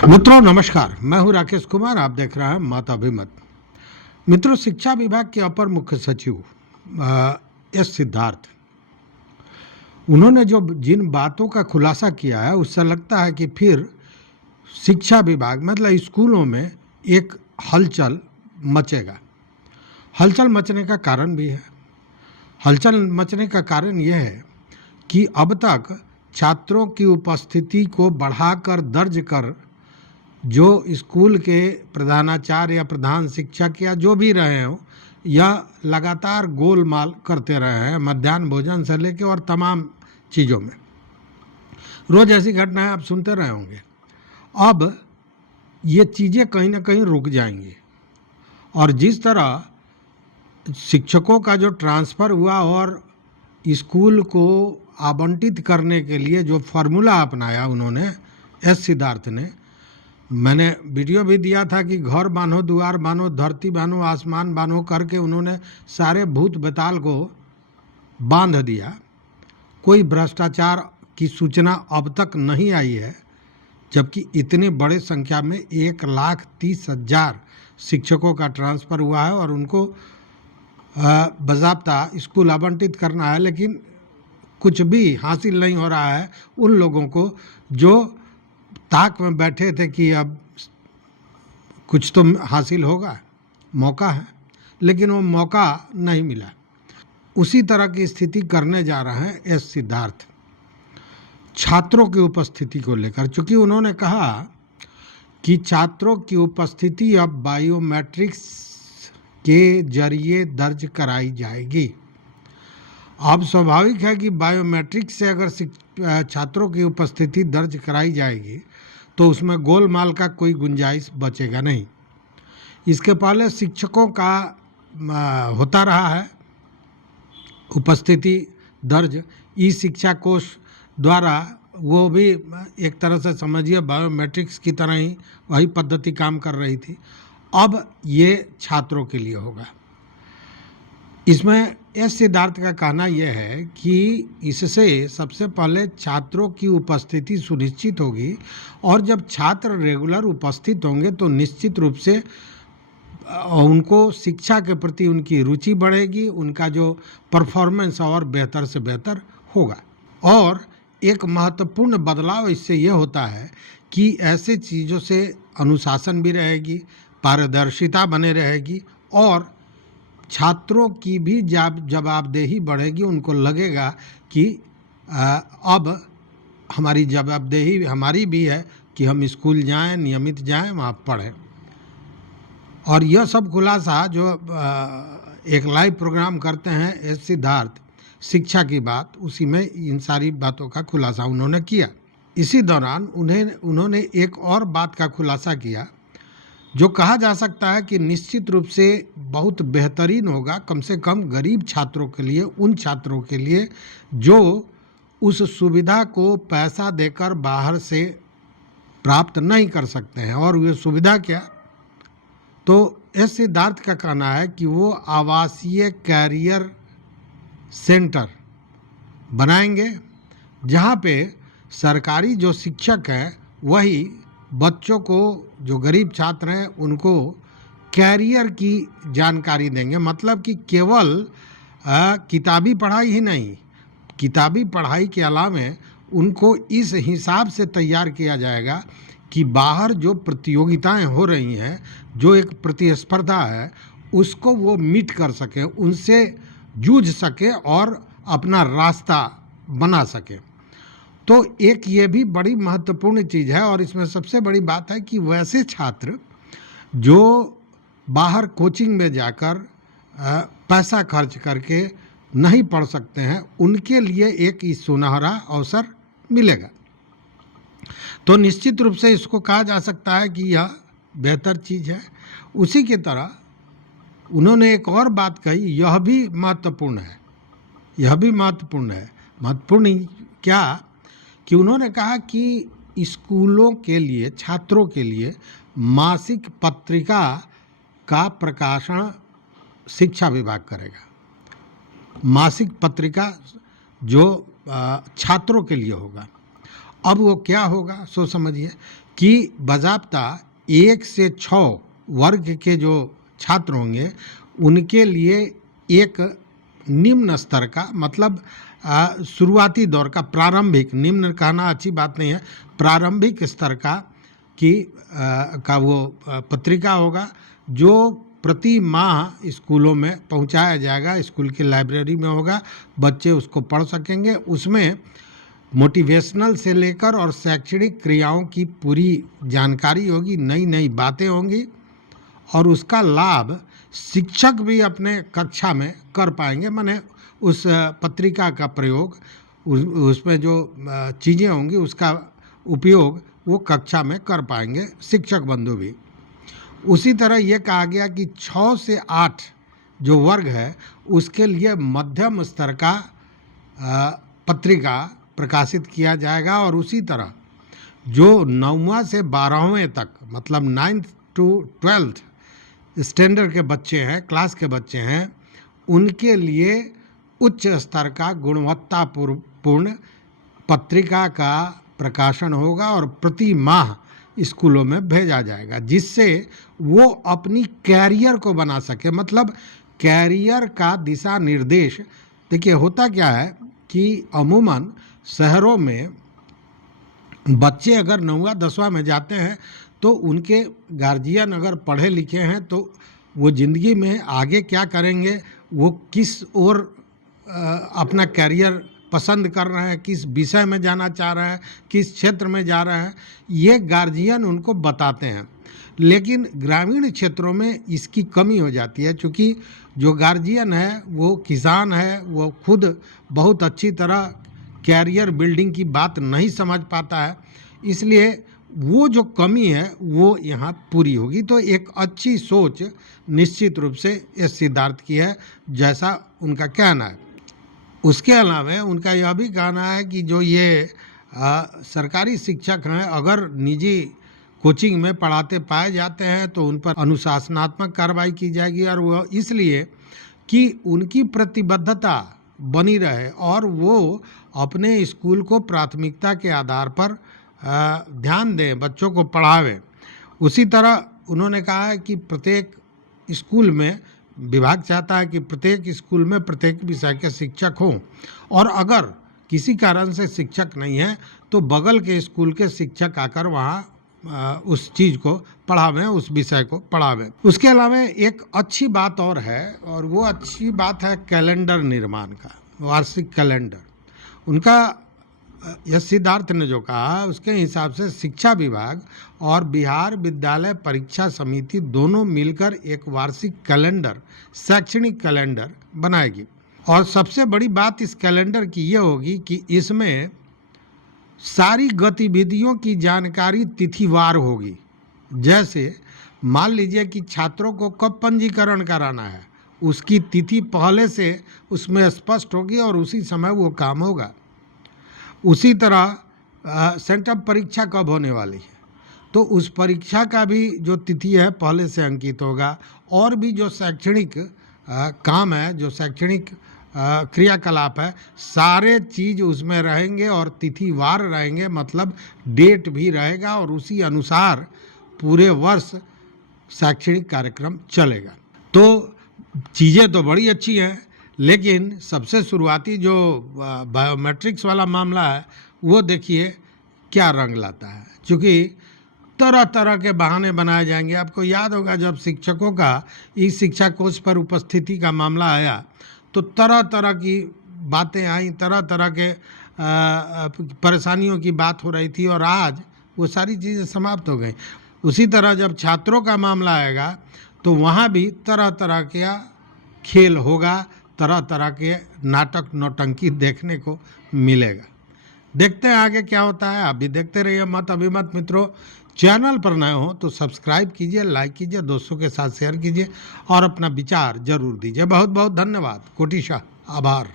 मित्रों नमस्कार, मैं हूं राकेश कुमार। आप देख रहे हैं मत अभिमत। मित्रों, शिक्षा विभाग के अपर मुख्य सचिव एस सिद्धार्थ, उन्होंने जो जिन बातों का खुलासा किया है उससे लगता है कि फिर शिक्षा विभाग मतलब स्कूलों में एक हलचल मचेगा। हलचल मचने का कारण भी है। हलचल मचने का कारण यह है कि अब तक छात्रों की उपस्थिति को बढ़ाकर दर्ज कर जो स्कूल के प्रधानाचार्य या प्रधान शिक्षक या जो भी रहे हों, यह लगातार गोलमाल करते रहे हैं, मध्याह्न भोजन से लेकर और तमाम चीज़ों में। रोज़ ऐसी घटनाएं आप सुनते रहे होंगे। अब ये चीज़ें कहीं ना कहीं रुक जाएंगी और जिस तरह शिक्षकों का जो ट्रांसफ़र हुआ और स्कूल को आवंटित करने के लिए जो फार्मूला अपनाया उन्होंने, एस सिद्धार्थ ने, मैंने वीडियो भी दिया था कि घर बांधो, द्वार बांधो, धरती बांधो, आसमान बांधो करके उन्होंने सारे भूत बेताल को बांध दिया। कोई भ्रष्टाचार की सूचना अब तक नहीं आई है, जबकि इतने बड़े संख्या में 1,30,000 शिक्षकों का ट्रांसफ़र हुआ है और उनको बाज़ाब्ता स्कूल आवंटित करना है, लेकिन कुछ भी हासिल नहीं हो रहा है उन लोगों को जो ताक में बैठे थे कि अब कुछ तो हासिल होगा, मौका है, लेकिन वो मौका नहीं मिला। उसी तरह की स्थिति करने जा रहे हैं एस सिद्धार्थ छात्रों की उपस्थिति को लेकर, चूँकि उन्होंने कहा कि छात्रों की उपस्थिति अब बायोमेट्रिक्स के जरिए दर्ज कराई जाएगी। अब स्वाभाविक है कि बायोमेट्रिक्स से अगर छात्रों की उपस्थिति दर्ज कराई जाएगी तो उसमें गोलमाल का कोई गुंजाइश बचेगा नहीं। इसके पहले शिक्षकों का होता रहा है उपस्थिति दर्ज ई शिक्षा कोष द्वारा, वो भी एक तरह से समझिए बायोमेट्रिक्स की तरह ही वही पद्धति काम कर रही थी। अब ये छात्रों के लिए होगा। इसमें एस सिद्धार्थ का कहना यह है कि इससे सबसे पहले छात्रों की उपस्थिति सुनिश्चित होगी और जब छात्र रेगुलर उपस्थित होंगे तो निश्चित रूप से उनको शिक्षा के प्रति उनकी रुचि बढ़ेगी, उनका जो परफॉर्मेंस और बेहतर से बेहतर होगा। और एक महत्वपूर्ण बदलाव इससे यह होता है कि ऐसे चीज़ों से अनुशासन भी रहेगी, पारदर्शिता बने रहेगी और छात्रों की भी जवाबदेही बढ़ेगी। उनको लगेगा कि अब हमारी जवाबदेही हमारी भी है कि हम स्कूल जाएं, नियमित जाएं, वहाँ पढ़ें। और यह सब खुलासा जो एक लाइव प्रोग्राम करते हैं एस सिद्धार्थ शिक्षा की बात, उसी में इन सारी बातों का खुलासा उन्होंने किया। इसी दौरान उन्होंने एक और बात का खुलासा किया जो कहा जा सकता है कि निश्चित रूप से बहुत बेहतरीन होगा, कम से कम गरीब छात्रों के लिए, उन छात्रों के लिए जो उस सुविधा को पैसा देकर बाहर से प्राप्त नहीं कर सकते हैं। और ये सुविधा क्या? तो एस सिद्धार्थ का कहना है कि वो आवासीय कैरियर सेंटर बनाएंगे जहाँ पे सरकारी जो शिक्षक हैं वही बच्चों को, जो गरीब छात्र हैं, उनको कैरियर की जानकारी देंगे। मतलब कि केवल किताबी पढ़ाई ही नहीं, किताबी पढ़ाई के अलावा उनको इस हिसाब से तैयार किया जाएगा कि बाहर जो प्रतियोगिताएं हो रही हैं, जो एक प्रतिस्पर्धा है, उसको वो मीट कर सकें, उनसे जूझ सकें और अपना रास्ता बना सकें। तो एक ये भी बड़ी महत्वपूर्ण चीज़ है। और इसमें सबसे बड़ी बात है कि वैसे छात्र जो बाहर कोचिंग में जाकर पैसा खर्च करके नहीं पढ़ सकते हैं, उनके लिए एक सुनहरा अवसर मिलेगा। तो निश्चित रूप से इसको कहा जा सकता है कि यह बेहतर चीज़ है। उसी की तरह उन्होंने एक और बात कही, यह भी महत्वपूर्ण है। यह भी महत्वपूर्ण है। महत्वपूर्ण क्या कि उन्होंने कहा कि स्कूलों के लिए, छात्रों के लिए मासिक पत्रिका का प्रकाशन शिक्षा विभाग करेगा। मासिक पत्रिका जो छात्रों के लिए होगा। अब वो क्या होगा सो समझिए कि बाज़ाब्ता 1 से 6 वर्ग के जो छात्र होंगे उनके लिए एक निम्न स्तर का, मतलब शुरुआती दौर का, प्रारंभिक, निम्न कहना अच्छी बात नहीं है, प्रारंभिक स्तर का वो पत्रिका होगा जो प्रति माह स्कूलों में पहुंचाया जाएगा, स्कूल की लाइब्रेरी में होगा, बच्चे उसको पढ़ सकेंगे। उसमें मोटिवेशनल से लेकर और शैक्षणिक क्रियाओं की पूरी जानकारी होगी, नई नई बातें होंगी और उसका लाभ शिक्षक भी अपने कक्षा में कर पाएंगे। माने उस पत्रिका का प्रयोग, उसमें जो चीज़ें होंगी उसका उपयोग वो कक्षा में कर पाएंगे शिक्षक बंधु भी। उसी तरह ये कहा गया कि 6 से 8 जो वर्ग है उसके लिए मध्यम स्तर का पत्रिका प्रकाशित किया जाएगा और उसी तरह जो 9वां से 12वें तक, मतलब 9th to 12th स्टैंडर्ड के बच्चे हैं, क्लास के बच्चे हैं, उनके लिए उच्च स्तर का गुणवत्तापूर्ण पत्रिका का प्रकाशन होगा और प्रति माह स्कूलों में भेजा जाएगा, जिससे वो अपनी कैरियर को बना सके। मतलब कैरियर का दिशा निर्देश। देखिए होता क्या है कि अमूमन शहरों में बच्चे अगर 9वां 10वां में जाते हैं तो उनके गार्जियन अगर पढ़े लिखे हैं तो वो ज़िंदगी में आगे क्या करेंगे, वो किस ओर अपना कैरियर पसंद कर रहे हैं, किस विषय में जाना चाह रहे हैं, किस क्षेत्र में जा रहे हैं, ये गार्जियन उनको बताते हैं। लेकिन ग्रामीण क्षेत्रों में इसकी कमी हो जाती है, क्योंकि जो गार्जियन है वो किसान है, वो खुद बहुत अच्छी तरह कैरियर बिल्डिंग की बात नहीं समझ पाता है, इसलिए वो जो कमी है वो यहाँ पूरी होगी। तो एक अच्छी सोच निश्चित रूप से इस सिद्धार्थ की है, जैसा उनका कहना है। उसके अलावा उनका यह भी कहना है कि जो ये सरकारी शिक्षक हैं अगर निजी कोचिंग में पढ़ाते पाए जाते हैं तो उन पर अनुशासनात्मक कार्रवाई की जाएगी, और वह इसलिए कि उनकी प्रतिबद्धता बनी रहे और वो अपने स्कूल को प्राथमिकता के आधार पर ध्यान दें, बच्चों को पढ़ावें। उसी तरह उन्होंने कहा है कि प्रत्येक स्कूल में, विभाग चाहता है कि प्रत्येक स्कूल में प्रत्येक विषय के शिक्षक हों, और अगर किसी कारण से शिक्षक नहीं है तो बगल के स्कूल के शिक्षक आकर वहाँ उस चीज़ को पढ़ावें, उस विषय को पढ़ावें। उसके अलावा एक अच्छी बात और है, और वो अच्छी बात है कैलेंडर निर्माण का, वार्षिक कैलेंडर। उनका यश सिद्धार्थ ने जो कहा उसके हिसाब से शिक्षा विभाग और बिहार विद्यालय परीक्षा समिति दोनों मिलकर एक वार्षिक कैलेंडर, शैक्षणिक कैलेंडर बनाएगी। और सबसे बड़ी बात इस कैलेंडर की ये होगी कि इसमें सारी गतिविधियों की जानकारी तिथिवार होगी। जैसे मान लीजिए कि छात्रों को कब पंजीकरण कराना है, उसकी तिथि पहले से उसमें स्पष्ट होगी और उसी समय वो काम होगा। उसी तरह सेंटअप परीक्षा कब होने वाली है तो उस परीक्षा का भी जो तिथि है पहले से अंकित होगा, और भी जो शैक्षणिक काम है, जो शैक्षणिक क्रियाकलाप है, सारे चीज़ उसमें रहेंगे और तिथिवार रहेंगे, मतलब डेट भी रहेगा और उसी अनुसार पूरे वर्ष शैक्षणिक कार्यक्रम चलेगा। तो चीज़ें तो बड़ी अच्छी हैं, लेकिन सबसे शुरुआती जो बायोमेट्रिक्स वाला मामला है वो देखिए क्या रंग लाता है, क्योंकि तरह तरह के बहाने बनाए जाएंगे। आपको याद होगा जब शिक्षकों का ई शिक्षा कोष पर उपस्थिति का मामला आया तो तरह तरह की बातें आई, तरह तरह के परेशानियों की बात हो रही थी, और आज वो सारी चीज़ें समाप्त हो गई। उसी तरह जब छात्रों का मामला आएगा तो वहाँ भी तरह तरह का खेल होगा, तरह तरह के नाटक नौटंकी देखने को मिलेगा। देखते हैं आगे क्या होता है। आप भी देखते रहिए मत अभिमत। मित्रों, चैनल पर नए हो तो सब्सक्राइब कीजिए, लाइक कीजिए, दोस्तों के साथ शेयर कीजिए और अपना विचार जरूर दीजिए। बहुत बहुत धन्यवाद, कोटिशा आभार।